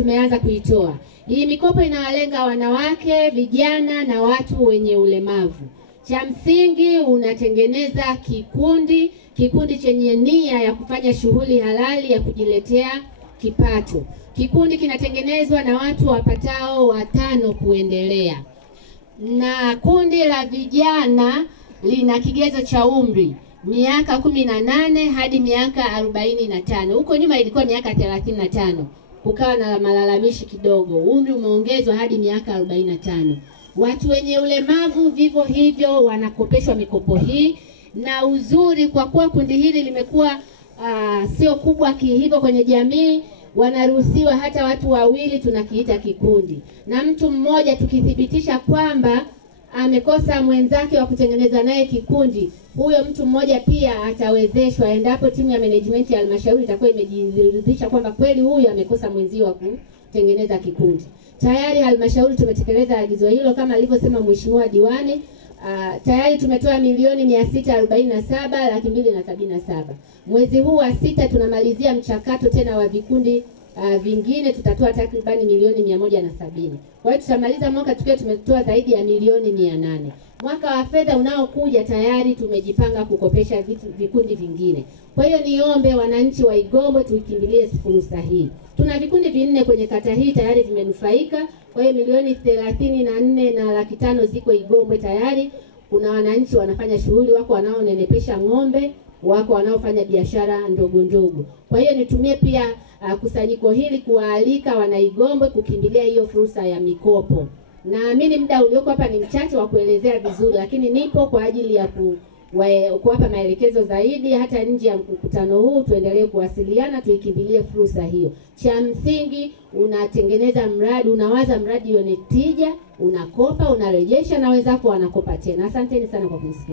tumeanza kuitoa. Hii mikopo inawalenga wanawake, vijana na watu wenye ulemavu. Cha msingi unatengeneza kikundi chenye nia ya kufanya shughuli halali ya kujiletea kipato. Kikundi kinatengenezwa na watu wapatao 5 kuendelea. Na kundi la vijana lina kigezo cha umri miaka 18 hadi miaka 45. Huko nyuma ilikuwa miaka 35. Kukawa na malalamishi kidogo. Umri umeongezwa hadi miaka 45. Watu wenye ulemavu vivyo hivyo wanakopeshwa mikopo hii, na uzuri kwa kuwa kundi hili limekuwa sio kubwa hivyo kwenye jamii, wanaruhusiwa hata watu wawili, tunakiita kikundi. Na mtu mmoja tukithibitisha kwamba amekosa mwenzake wa kutengeneza naye kikundi, huyo mtu mmoja pia atawezeshwa endapo timu ya management ya halmashauri itakuwa imejiridhisha kwamba kweli huyo amekosa mwenzio wa kutengeneza kikundi. Tayari halmashauri tumetekeleza agizo hilo kama alivyosema Mheshimiwa Diwani. Tayari tumetoa milioni 647,277. Mwezi huu wa 6 tunamalizia mchakato tena wa vikundi vingine, tutatoa takribani milioni 170. Kwa hiyo tutamaliza mwaka tukiwa tumetoa zaidi ya milioni 800. Mwaka wa fedha unaokuja tayari tumejipanga kukopesha vikundi vingine. Kwa hiyo niombe wananchi wa Igombe tuikimbilie fursa hii. Tuna vikundi 4 kwenye kata hii tayari vimenufaika. Kwa hiyo milioni 34,500,000 ziko Igombe tayari. Kuna wananchi wanafanya shughuli, wako wanaonenepesha ng'ombe, wako wanaofanya biashara ndogo ndogo. Kwa hiyo nitumie pia kusanyiko hili kuwaalika wana Igombe kukimbilia hiyo fursa ya mikopo. Naamini muda ulioko hapa ni mchache wa kuelezea vizuri, lakini nipo kwa ajili ya kuwapa maelekezo zaidi. Hata nje ya mkutano huu tuendelee kuwasiliana, tuikimbilie fursa hiyo. Cha msingi unatengeneza mradi, unawaza mradi wenye tija, unakopa, unarejesha na wenzako wanakopa tena. Asanteni sana kwa kunisikia.